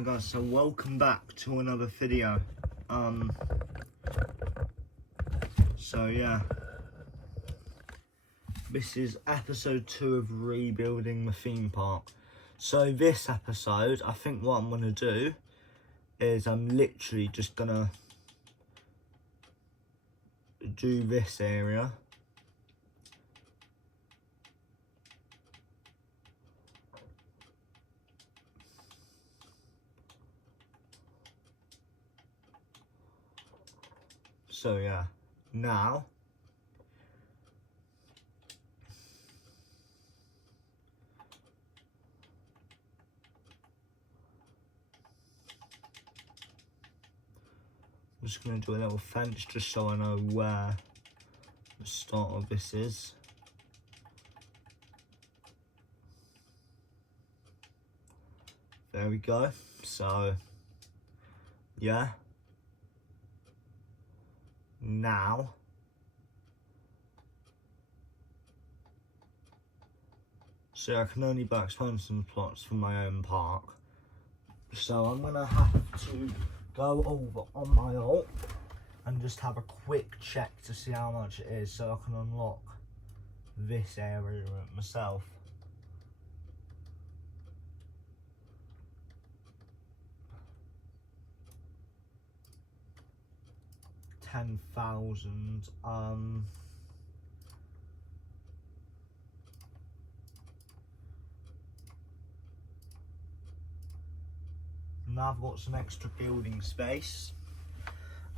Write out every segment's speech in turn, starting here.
Hi guys, so welcome back to another video. So yeah, this is episode 2 of rebuilding the theme park. So this episode, I think what I'm gonna do is I'm literally just gonna do this area. So yeah, now I'm just going to do a little fence just so I know where the start of this is. There we go. So yeah, now so I can only buy expansion plots for my own park. So I'm going to have to go over on my alt and just have a quick check to see how much it is so I can unlock this area myself. $10,000. Now I've got some extra building space.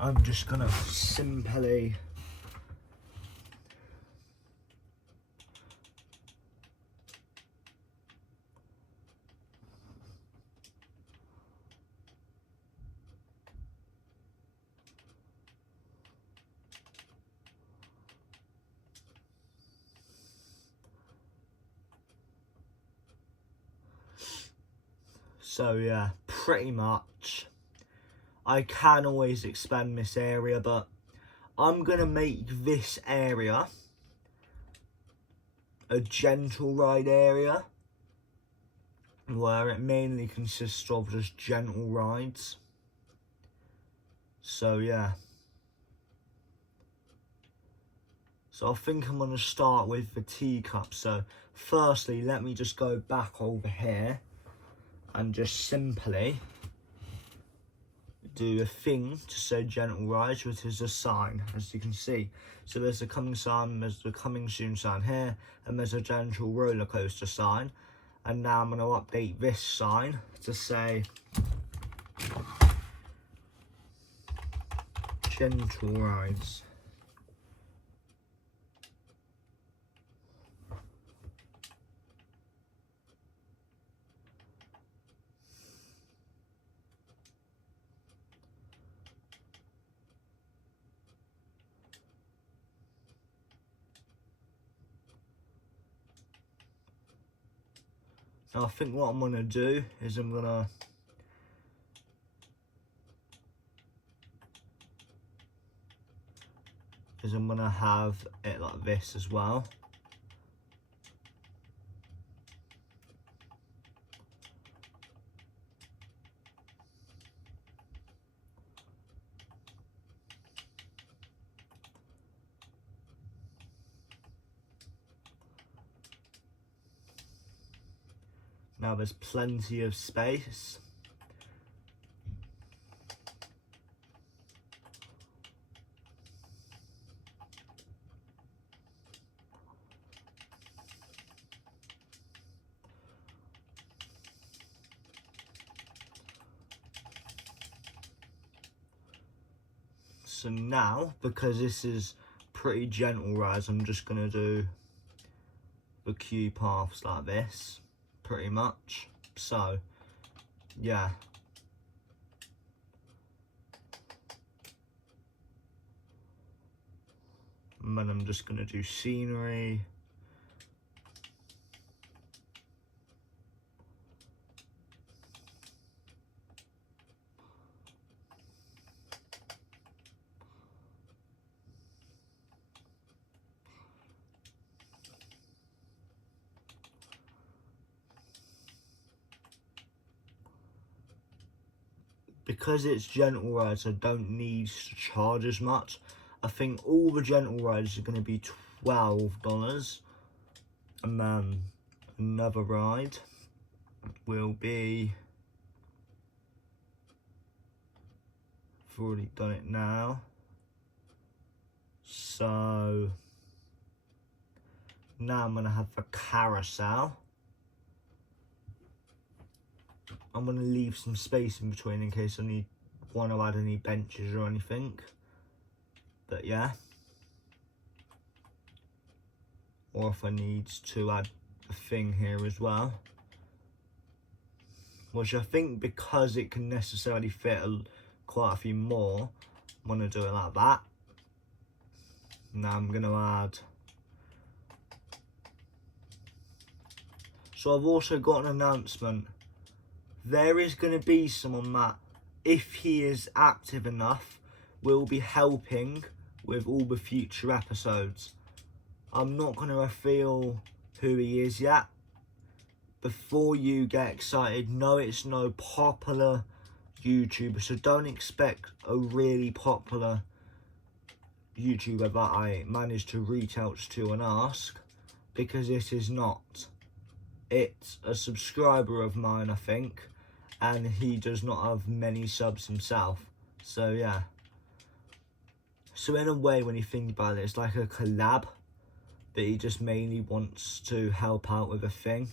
I'm just gonna simply so yeah, pretty much I can always expand this area, but I'm gonna make this area a gentle ride area where it mainly consists of just gentle rides. So yeah, so I think I'm gonna start with the teacup. So firstly, let me just go back over here and just simply do a thing to say gentle rides, which is a sign, as you can see. So there's a coming sign, there's the coming soon sign here, and there's a gentle roller coaster sign. And now I'm going to update this sign to say gentle rides. Now I think what I'm going to do is I'm going to have it like this as well. Now there's plenty of space. So now, because this is pretty gentle rides, I'm just going to do the queue paths like this, pretty much. So, yeah. And then I'm just going to do scenery. because it's gentle rides, I don't need to charge as much. I think all the gentle rides are going to be $12, and then another ride will be, I've already done it now, so now I'm going to have the carousel. I'm going to leave some space in between in case I want to add any benches or anything. But yeah. Or if I need to add a thing here as well. Which I think because it can necessarily fit quite a few more, I'm going to do it like that. Now I'm going to add. So I've also got an announcement. There is going to be someone that, if he is active enough, will be helping with all the future episodes. I'm not going to reveal who he is yet. Before you get excited, no, it's no popular YouTuber, so don't expect a really popular YouTuber that I managed to reach out to and ask, because it is not. It's a subscriber of mine, I think, and he does not have many subs himself. So yeah. So in a way, when you think about it, it's like a collab, but he just mainly wants to help out with a thing.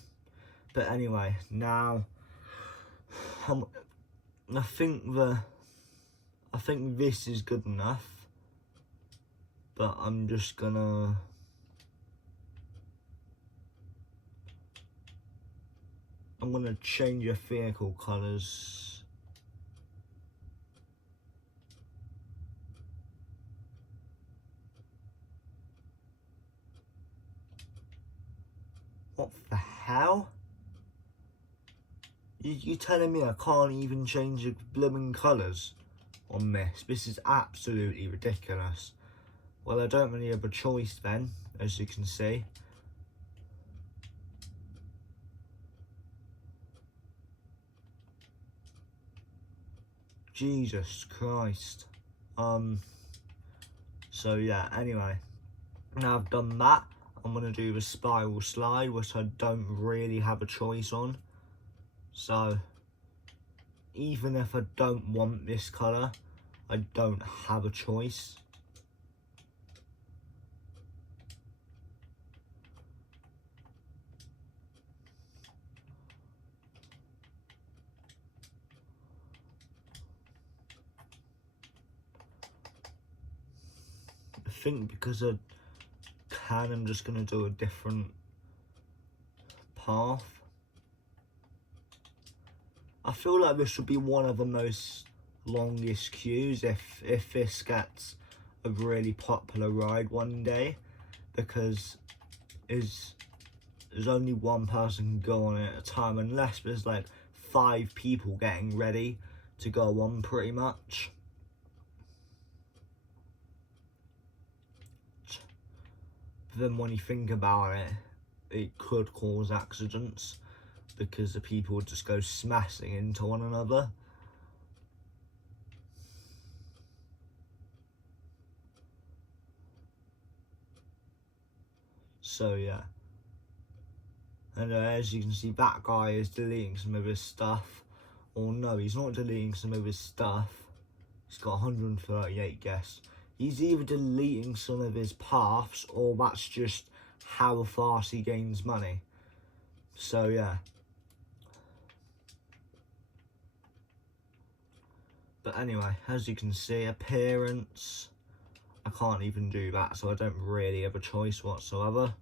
But anyway, now I think this is good enough. But I'm just gonna change your vehicle colours. What the hell? You telling me I can't even change the blooming colours on this? This is absolutely ridiculous. Well, I don't really have a choice then, as you can see. Jesus Christ. So yeah, anyway. Now I've done that, I'm going to do the spiral slide, which I don't really have a choice on. So, even if I don't want this colour, I don't have a choice. I think because I can, I'm just going to do a different path. I feel like this would be one of the most longest queues if this gets a really popular ride one day, because there's only one person can go on it at a time, unless there's like 5 people getting ready to go on pretty much. But then when you think about it, it could cause accidents because the people would just go smashing into one another. So yeah. And as you can see, that guy is deleting some of his stuff. Or no, he's not deleting some of his stuff. He's got 138 guests. He's either deleting some of his paths, or that's just how fast he gains money. So yeah. But anyway, as you can see, appearance, I can't even do that, so I don't really have a choice whatsoever.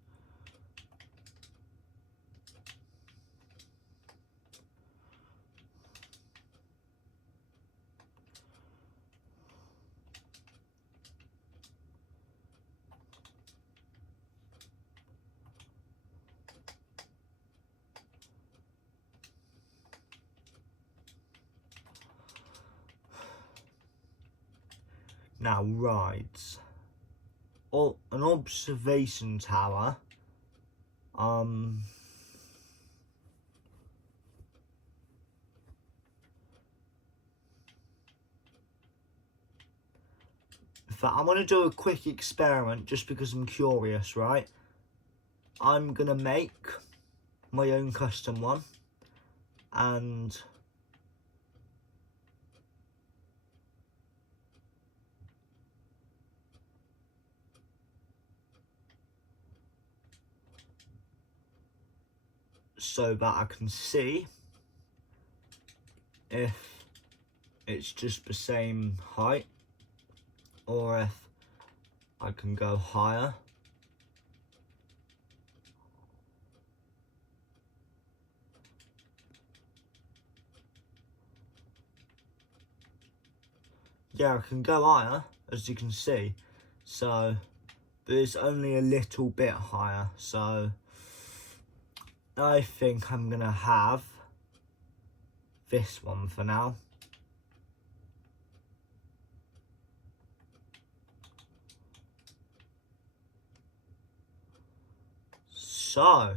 Now, rides. Oh, an observation tower. fact, I'm going to do a quick experiment just because I'm curious, right? I'm going to make my own custom one, and so that I can see if it's just the same height or if I can go higher. Yeah, I can go higher, as you can see, so, but it's only a little bit higher, so I think I'm gonna have this one for now. So,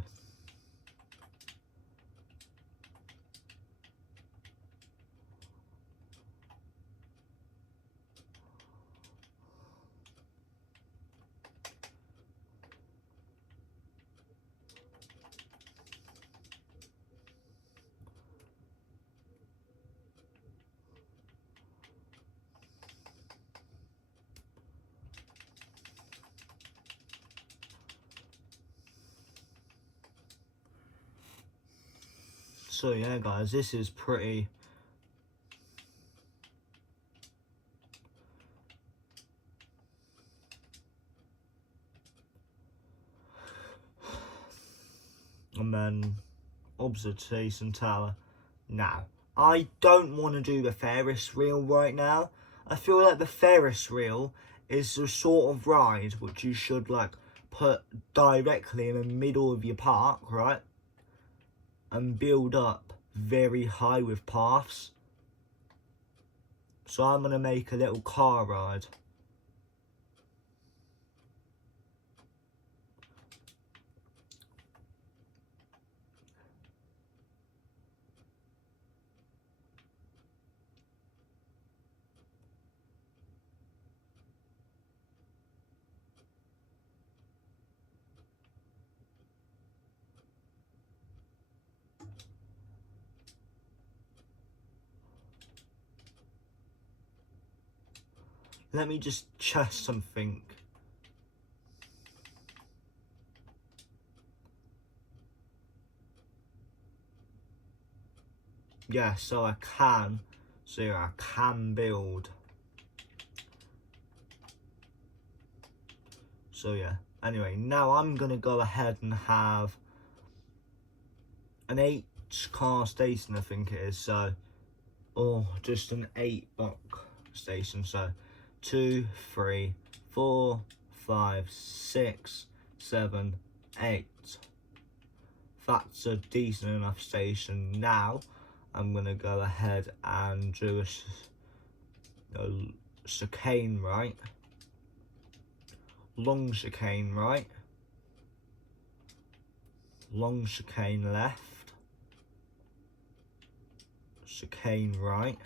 so yeah guys, this is pretty, and then observation tower. Now, I don't want to do the Ferris wheel right now. I feel like the Ferris wheel is the sort of ride which you should like put directly in the middle of your park, right? And build up very high with paths. So I'm going to make a little car ride. Let me just check something. Yeah, so I can. So yeah, I can build. So yeah. Anyway, now I'm going to go ahead and have an 8 car station, I think it is. So, or just an 8 block station. So 2, 3, 4, 5, 6, 7, 8. That's a decent enough station. Now I'm gonna go ahead and do a chicane right, long chicane right, long chicane left, chicane right,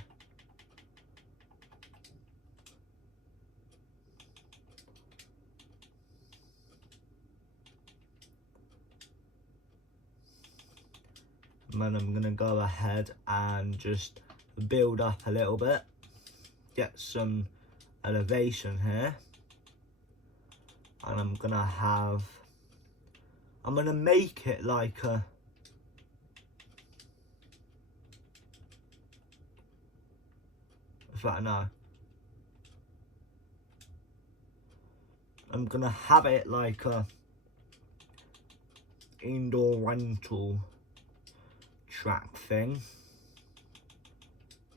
and then I'm gonna go ahead and just build up a little bit, get some elevation here, and I'm gonna make it like a, in fact no, I'm gonna have it like a indoor rental track thing,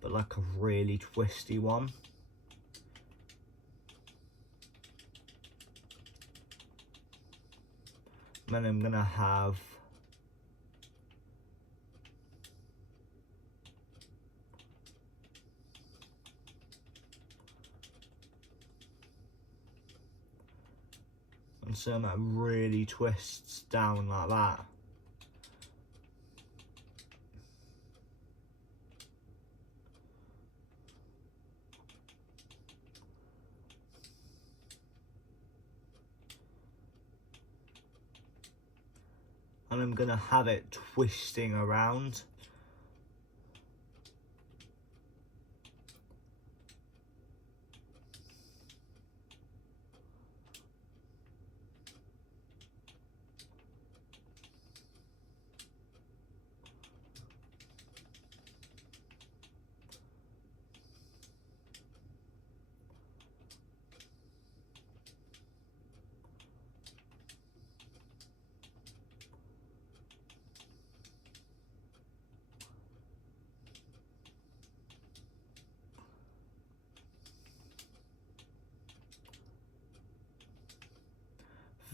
but like a really twisty one. And then I'm gonna have and so that really twists down like that. and I'm going to have it twisting around.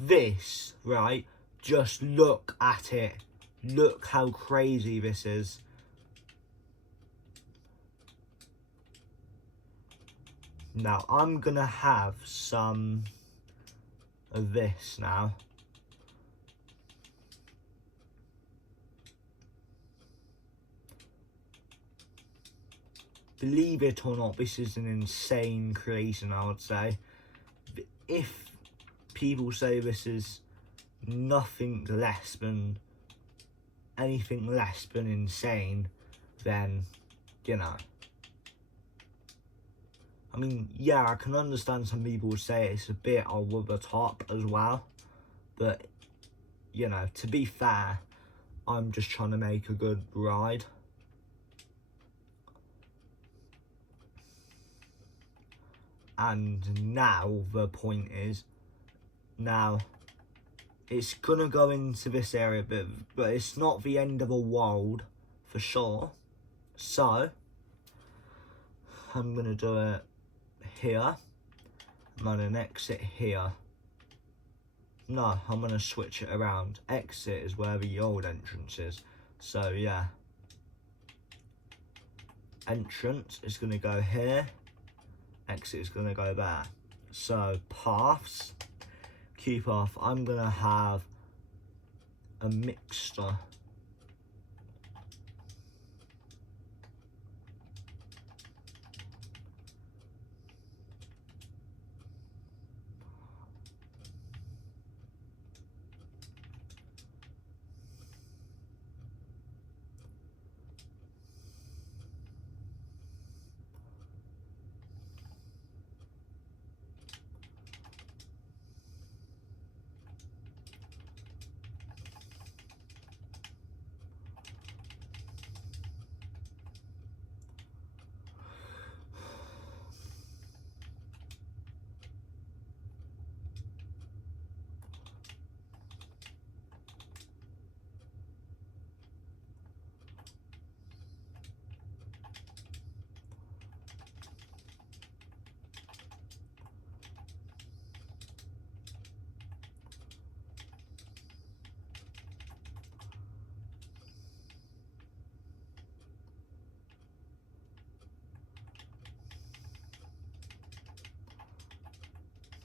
This, right, just look at it. Look how crazy this is. Now, I'm going to have some of this now. Believe it or not, this is an insane creation, I would say. If people say this is nothing less than, anything less than insane, then, you know. I mean, yeah, I can understand some people say it's a bit over the top as well. But, you know, to be fair, I'm just trying to make a good ride. And now the point is, now it's gonna go into this area, but it's not the end of the world for sure. So I'm gonna do it here. I'm gonna exit here. No, I'm gonna switch it around. Exit is where the old entrance is. So yeah, entrance is gonna go here. Exit is going to go there. So paths, key path, I'm going to have a mixture.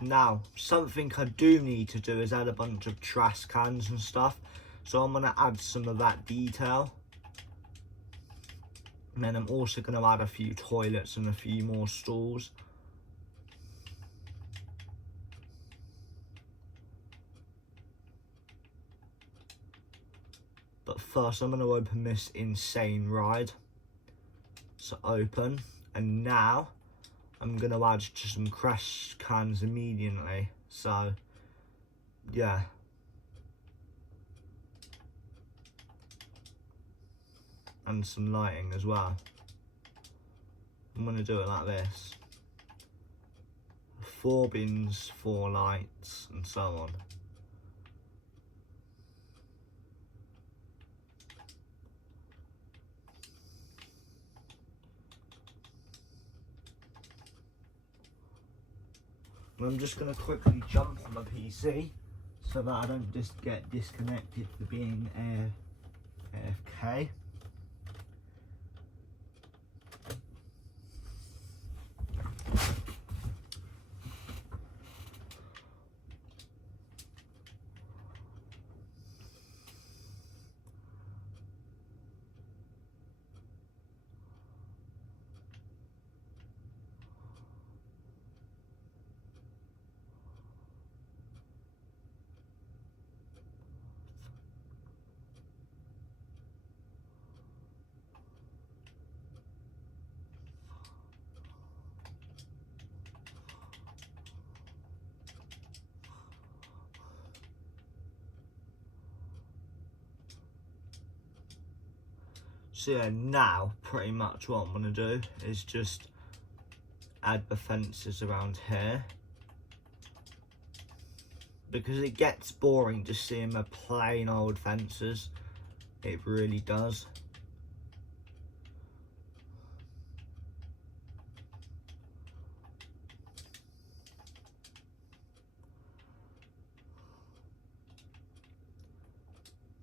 Now, something I do need to do is add a bunch of trash cans and stuff. So I'm going to add some of that detail. And then I'm also going to add a few toilets and a few more stalls. But first I'm going to open this insane ride. So open. And now I'm going to add just some crash cans immediately. So, yeah. And some lighting as well. I'm going to do it like this. 4 bins, 4 lights, and so on. And I'm just going to quickly jump on my PC so that I don't just get disconnected for being AFK. So yeah, now pretty much what I'm going to do is just add the fences around here, because it gets boring just seeing the plain old fences. It really does.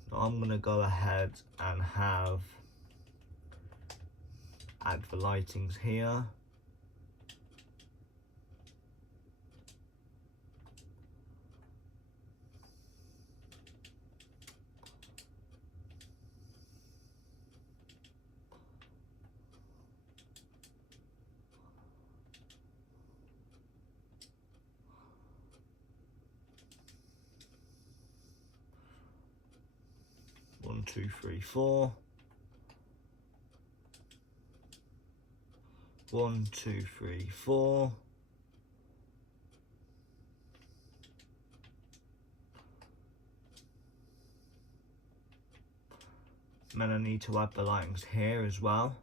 So I'm going to go ahead and add the lightings here. One, two, three, four. 1, 2, 3, 4. And then I need to add the lightings here as well.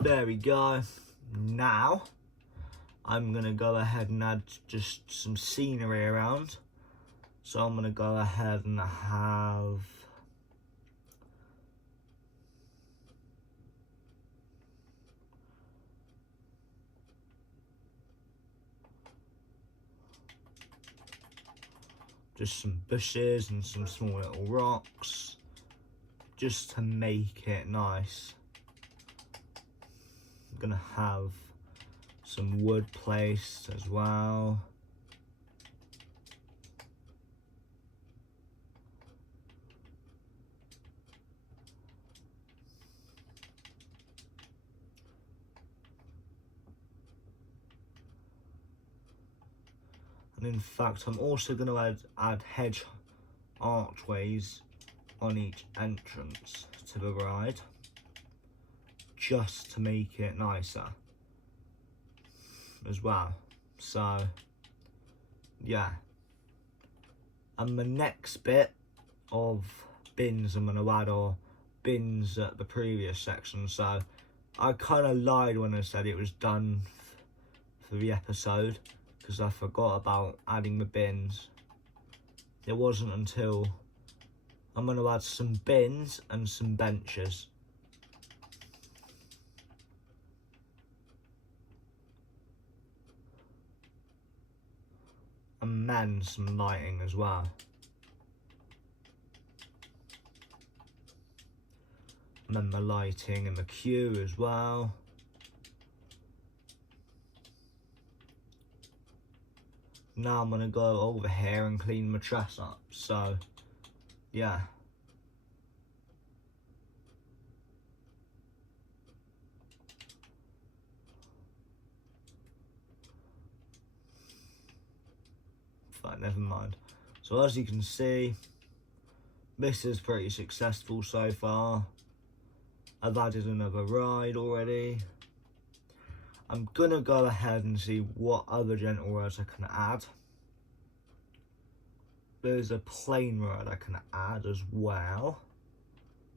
There we go. Now I'm going to go ahead and add just some scenery around. So I'm going to go ahead and have just some bushes and some small little rocks, just to make it nice. I'm going to have some wood placed as well. And in fact, I'm also going to add hedge archways on each entrance to the ride, just to make it nicer as well. So yeah, and the next bit of bins I'm going to add are bins at the previous section. So I kind of lied when I said it was done for the episode, because I forgot about adding the bins. It wasn't until I'm going to add some bins and some benches. And then some lighting as well. And then the lighting and the queue as well. Now I'm going to go over here and clean my trash up. So yeah. But never mind. So as you can see, this is pretty successful so far. I've added another ride already. I'm gonna go ahead and see what other gentle rides I can add. There's a plain ride I can add as well.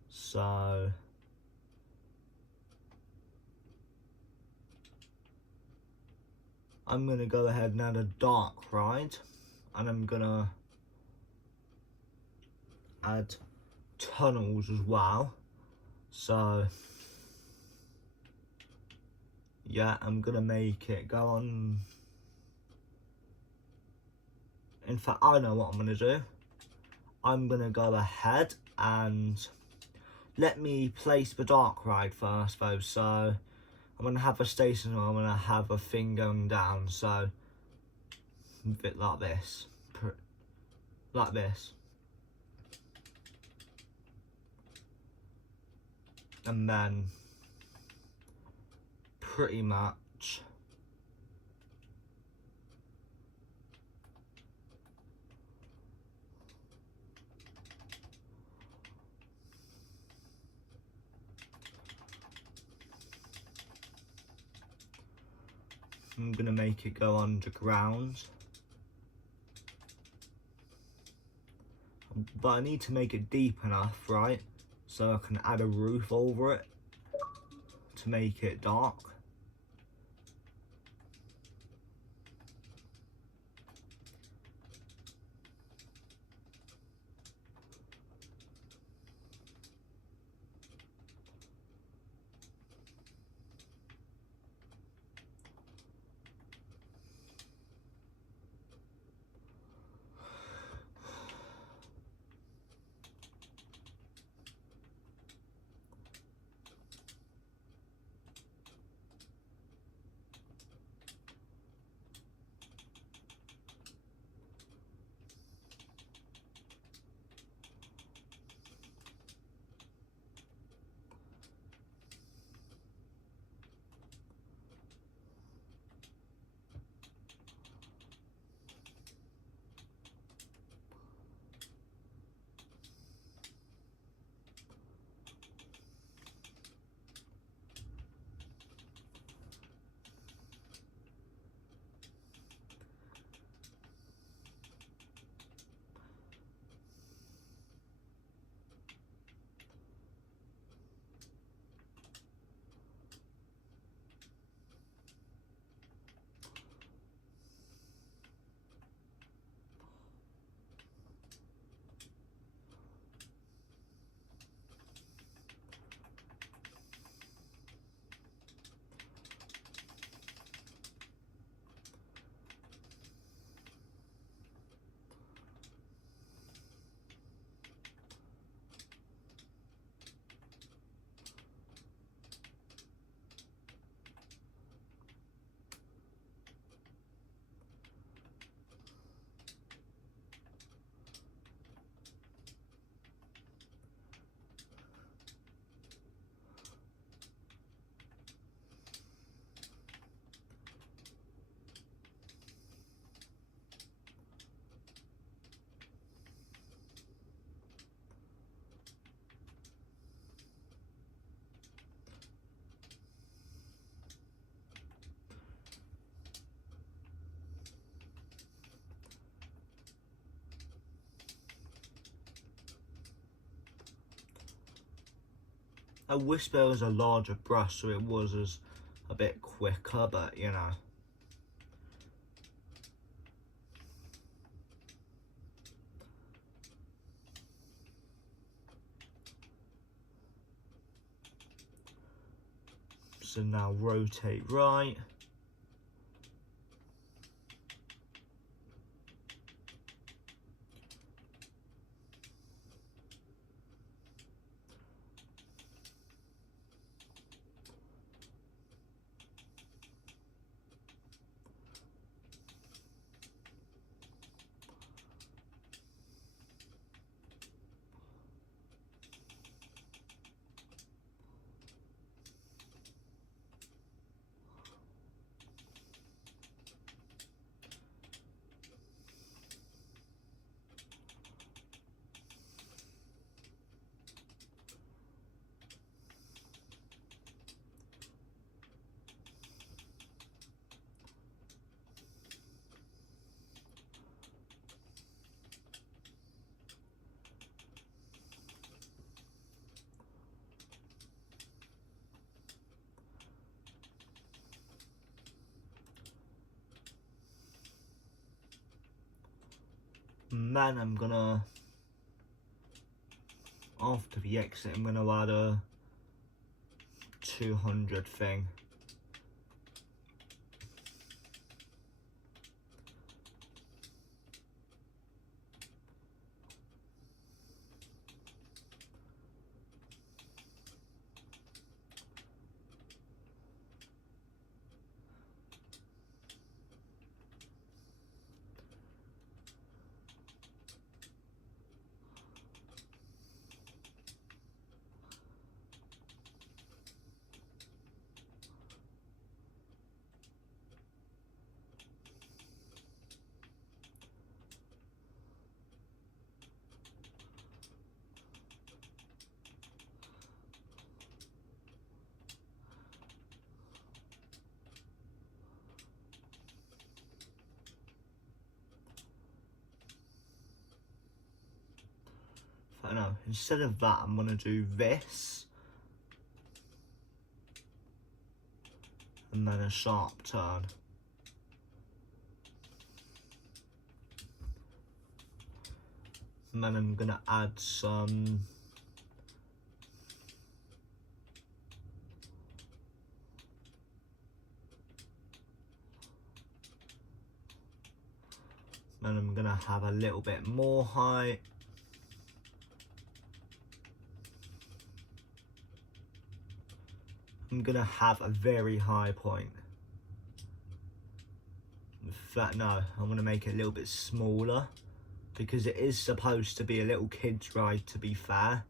So I'm gonna go ahead and add a dark ride, and I'm gonna add tunnels as well. So yeah, I'm gonna make it go on. In fact, I know what I'm gonna do. I'm gonna go ahead and let me place the dark ride first though. So I'm gonna have a station where I'm gonna have a thing going down, so a bit like this. Like this. And then pretty much I'm gonna make it go underground. but I need to make it deep enough, right, so I can add a roof over it to make it dark. I wish there was a larger brush so it was a bit quicker, but you know. So now rotate right. And then I'm gonna, after the exit, I'm gonna add a 200 thing. no, instead of that, I'm going to do this. And then a sharp turn. And then I'm going to add some then I'm going to have a little bit more height. I'm going to have a very high point. In fact, no, I'm going to make it a little bit smaller because it is supposed to be a little kid's ride, to be fair.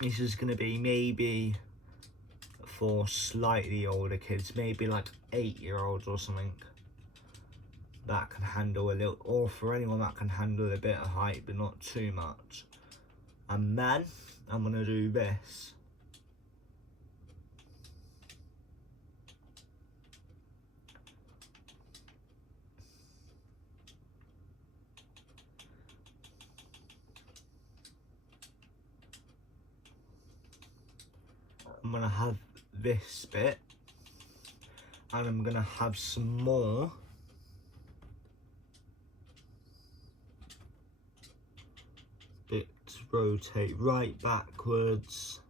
This is going to be maybe for slightly older kids, maybe like 8-year-olds or something that can handle a little, or for anyone that can handle a bit of height but not too much. And then I'm going to do this. I'm going to have this bit, and I'm going to have some more bits. Rotate right backwards,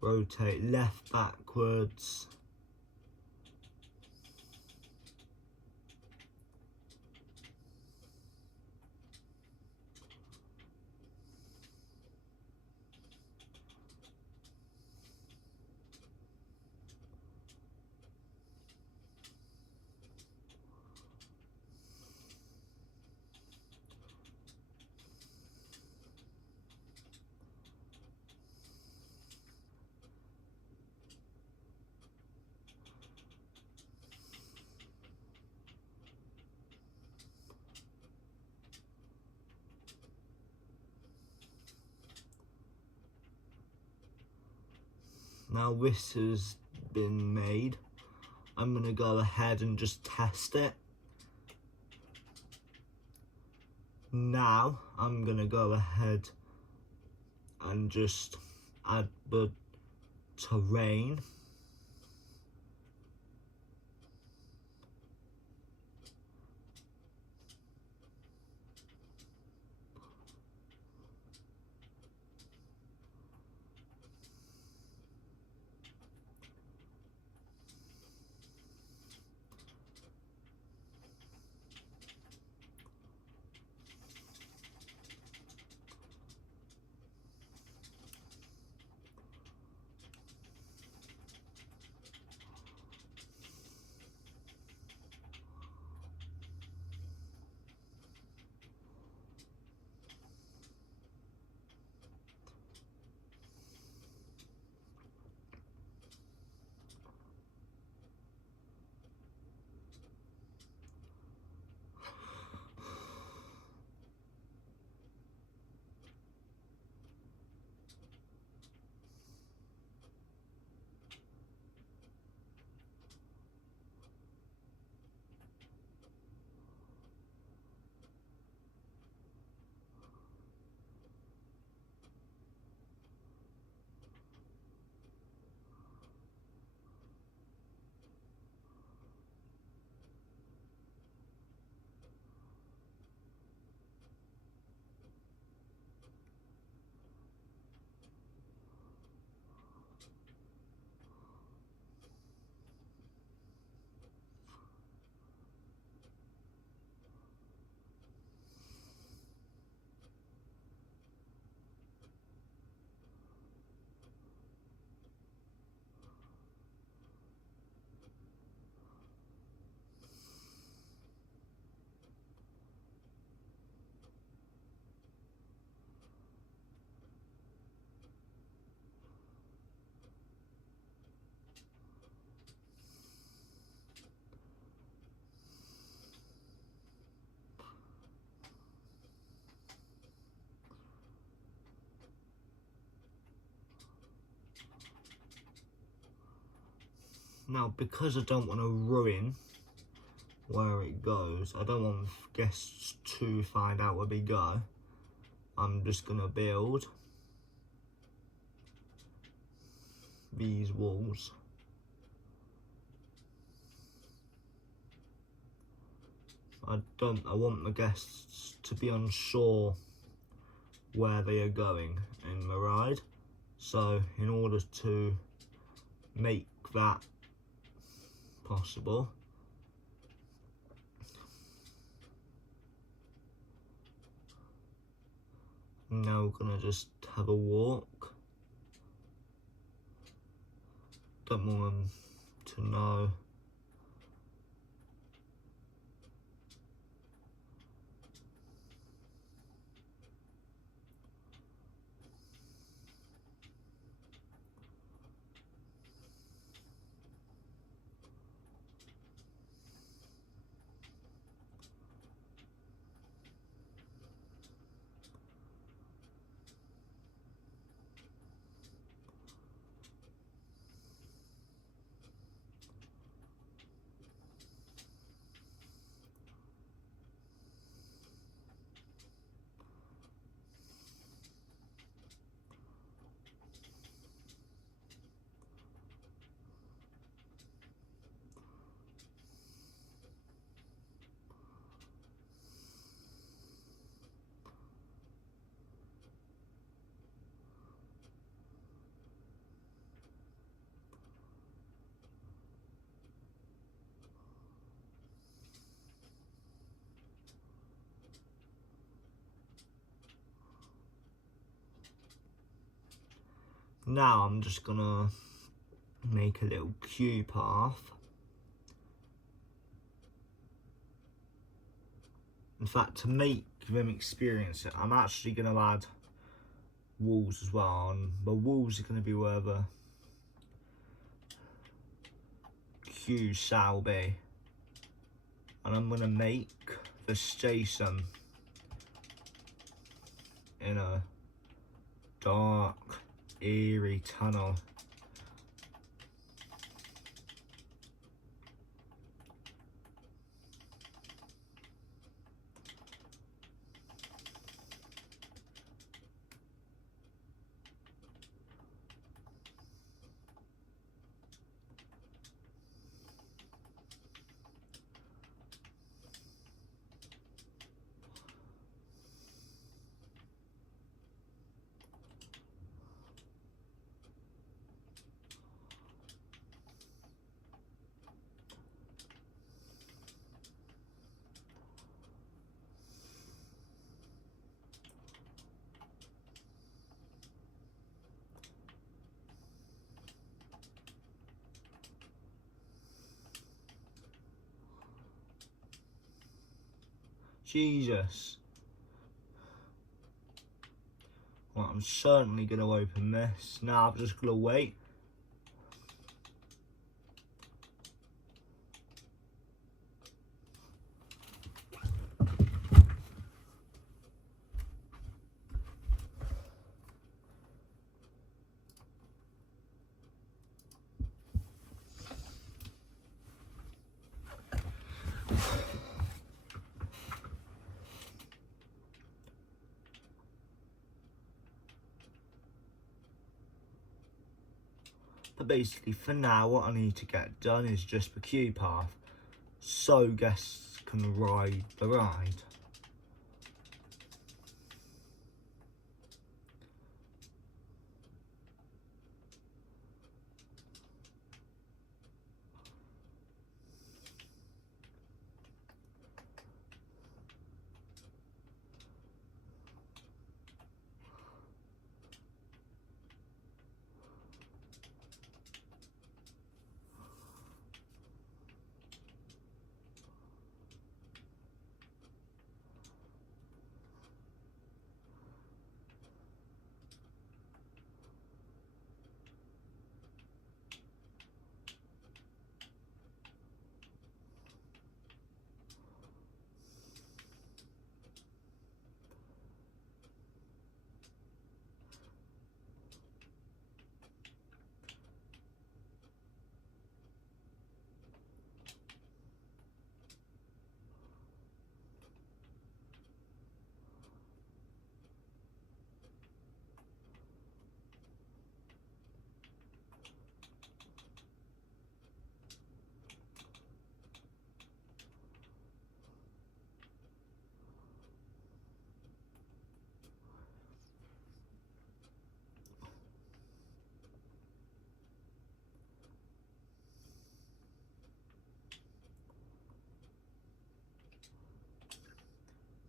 rotate left backwards. Now this has been made. I'm going to go ahead and just test it. Now I'm going to go ahead and just add the terrain. Now, because I don't want to ruin where it goes. I don't want guests to find out where we go. I'm just gonna build these walls. I want the guests to be unsure where they are going in the ride. So in order to make that possible, I'm now gonna just have a walk. Don't want them to know. Now I'm just gonna make a little queue path. In fact, to make them experience it, I'm actually gonna add walls as well, and the walls are gonna be where the queue shall be. And I'm gonna make the station in a dark, eerie tunnel. Jesus. Well, I'm certainly gonna open this. Now I'm just gonna wait. But basically, for now, what I need to get done is just the queue path, so guests can ride the ride.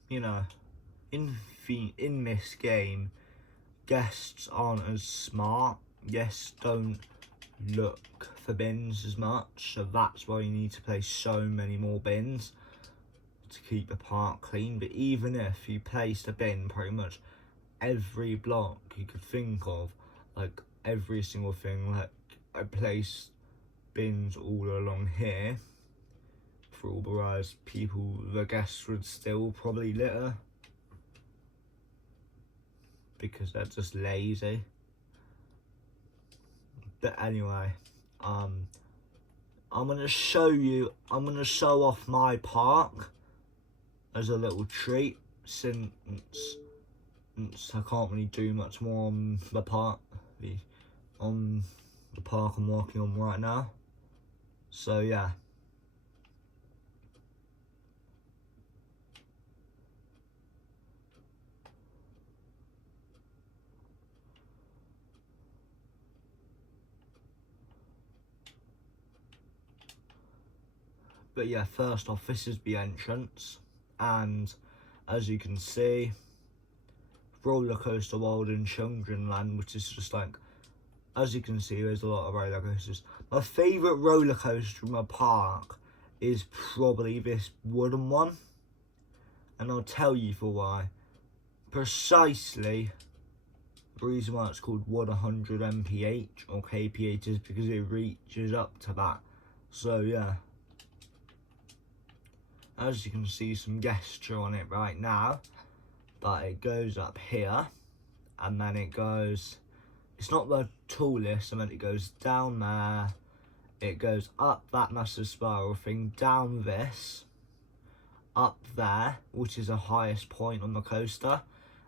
you know, in this game, guests aren't as smart. Guests don't look for bins as much, so that's why you need to place so many more bins to keep the park clean. But even if you placed a bin pretty much every block you could think of, like every single thing, like I placed bins all along here for all the rise, the guests would still probably litter because they're just lazy. But anyway, I'm gonna show off my park as a little treat, since I can't really do much more on the park I'm working on right now. So yeah. But yeah, first off, this is the entrance, and as you can see, roller coaster world in Childrenland, which is just like, as you can see, there's a lot of roller coasters. My favourite roller coaster in my park is probably this wooden one, and I'll tell you for why. Precisely, the reason why it's called 100 mph or kph is because it reaches up to that. So yeah. As you can see, some gesture on it right now, but it goes up here, and then it goes, it's not the tallest, and then it goes down there, it goes up that massive spiral thing, down this, up there, which is the highest point on the coaster,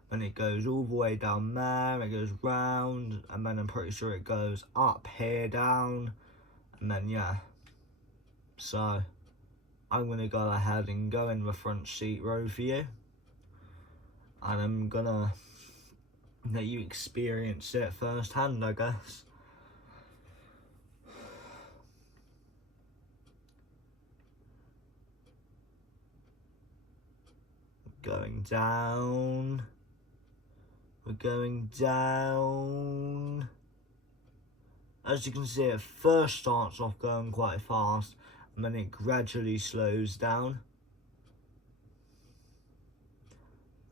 and it goes all the way down there, it goes round, and then I'm pretty sure it goes up here, down, and then yeah. So I'm going to go ahead and go in the front seat row for you, and I'm going to let you experience it firsthand, I guess. Going down, we're going down. As you can see, it first starts off going quite fast, and then it gradually slows down.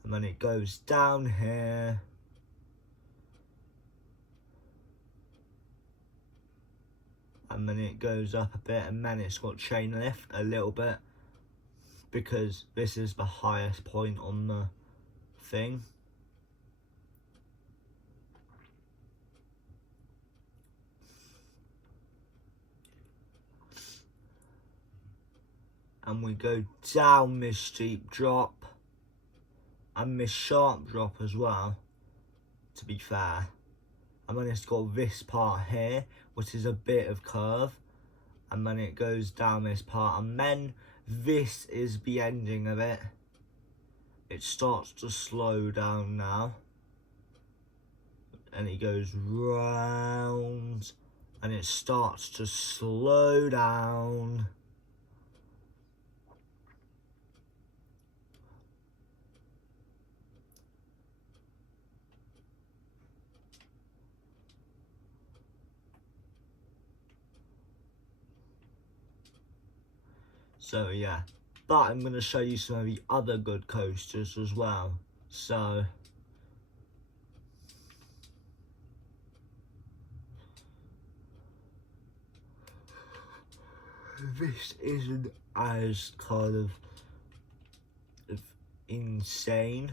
And then it goes down here. And then it goes up a bit, and then it's got chain lift a little bit, because this is the highest point on the thing. And we go down this steep drop, and this sharp drop as well, to be fair. And then it's got this part here, which is a bit of curve, and then it goes down this part, and then this is the ending of it. It starts to slow down now, and it goes round, and it starts to slow down. So yeah, but I'm going to show you some of the other good coasters as well. So this isn't as kind of insane.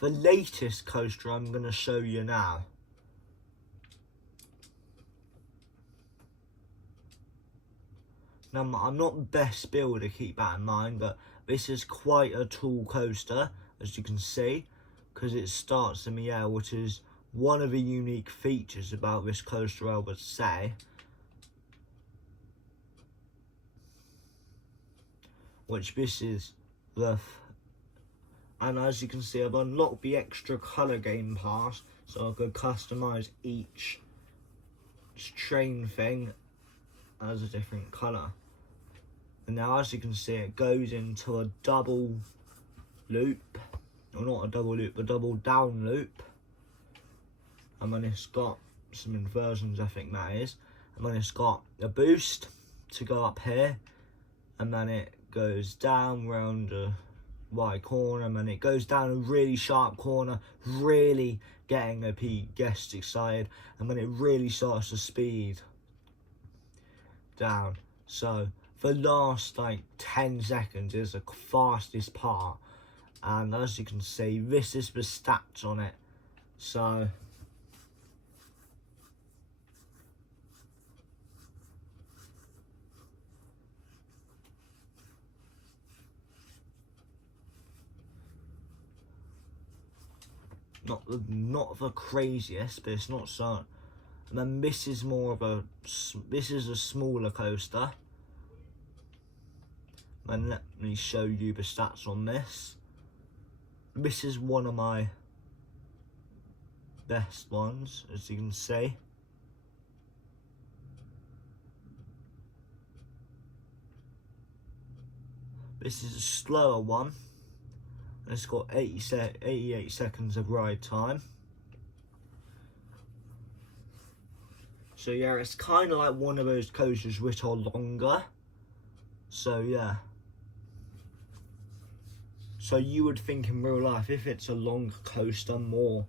The latest coaster I'm going to show you now. Now, I'm not best builder, keep that in mind, but this is quite a tall coaster, as you can see, because it starts in the air, which is one of the unique features about this coaster, I would say. Which this is and as you can see, I've unlocked the extra colour game pass, so I could customise each train thing as a different colour. And now as you can see, it goes into a double loop, or not a double loop, a double down loop. And then it's got some inversions, I think that is. And then it's got a boost to go up here, and then it goes down round a wide corner, and then it goes down a really sharp corner, really getting a guest excited, and then it really starts to speed down. So the last like 10 seconds is the fastest part, and as you can see, this is the stats on it. So not the craziest, but it's not so. And then this is more of a, this is a smaller coaster. And let me show you the stats on this. This is one of my best ones, as you can see. This is a slower one. And it's got 88 seconds of ride time. So yeah, it's kind of like one of those coasters which are longer. So yeah. So you would think in real life, if it's a longer coaster, the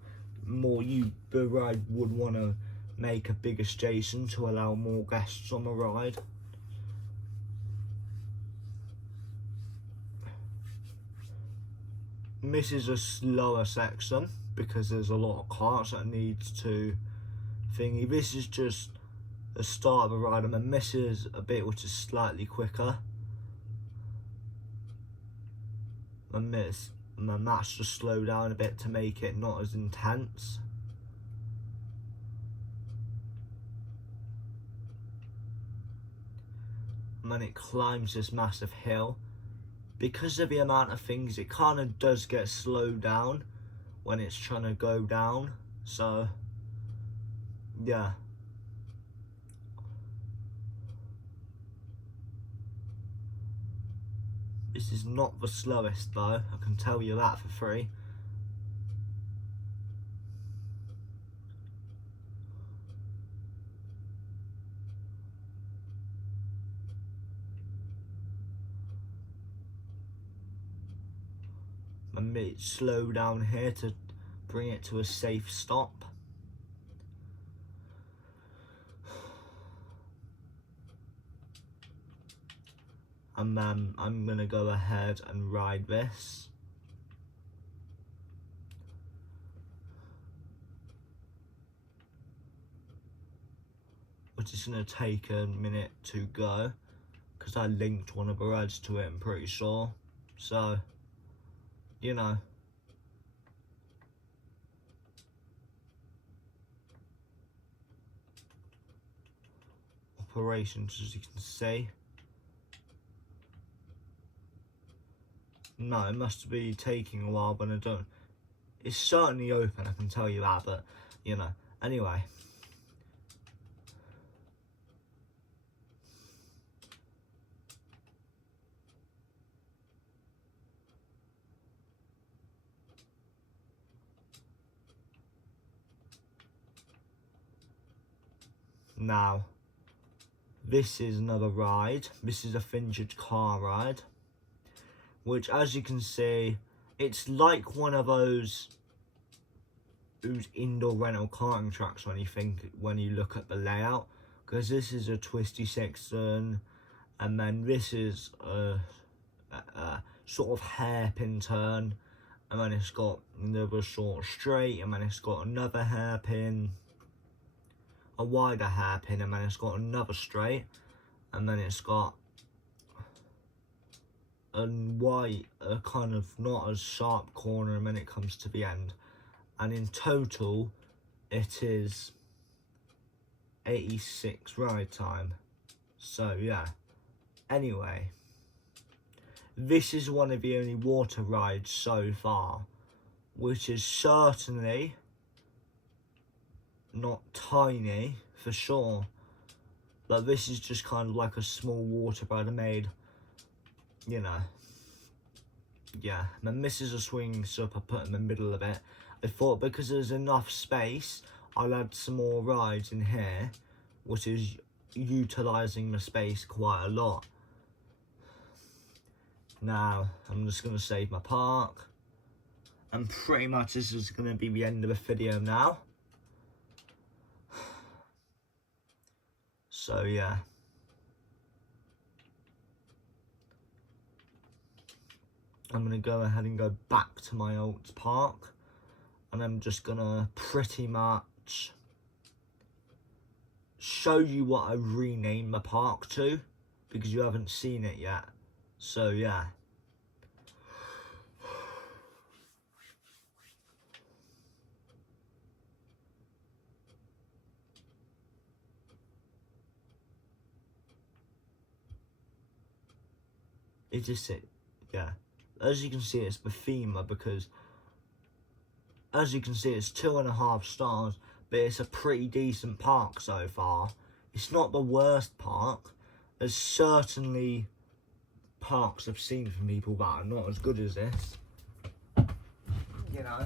ride would want to make a bigger station to allow more guests on the ride. This is a slower section because there's a lot of carts that needs to thingy. This is just the start of the ride, and then this is a bit which is slightly quicker. And then that's just slow down a bit to make it not as intense. And then it climbs this massive hill. Because of the amount of things, it kind of does get slowed down when it's trying to go down. So, yeah. This is not the slowest though, I can tell you that for free. And it's slow down here to bring it to a safe stop. And then I'm gonna go ahead and ride this. Which is gonna take a minute to go, because I linked one of the rides to it, I'm pretty sure. So, you know. Operations, as you can see. No, it must be taking a while, but I don't. It's certainly open, I can tell you that, but, you know. Anyway. Now, this is another ride. This is a vintage car ride, which, as you can see, it's like one of those indoor rental karting tracks when you look at the layout, because this is a twisty section, and then this is a sort of hairpin turn, and then it's got another sort of straight, and then it's got another hairpin, a wider hairpin, and then it's got another straight, and then it's got a kind of not as sharp corner, and then it comes to the end. And in total, it is 86 ride time. So yeah. Anyway, this is one of the only water rides so far, which is certainly not tiny for sure, but this is just kind of like a small water ride I made you know, yeah, my missus are swinging, so I put them in the middle of it. I thought because there's enough space, I'll add some more rides in here, which is utilising the space quite a lot. Now, I'm just going to save my park. And pretty much this is going to be the end of the video now. So yeah. I'm going to go ahead and go back to my old park. And I'm just going to pretty much show you what I renamed my park to, because you haven't seen it yet. So yeah. It just it, yeah. As you can see, it's the thema, because as you can see, it's 2.5 stars, but it's a pretty decent park so far. It's not the worst park. There's certainly parks I've seen from people that are not as good as this, you know.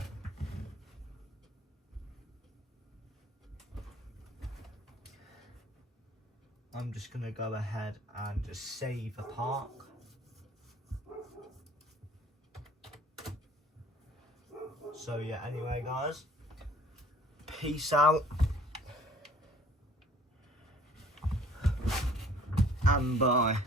I'm just gonna go ahead and just save the park. So yeah, anyway guys, peace out, and bye.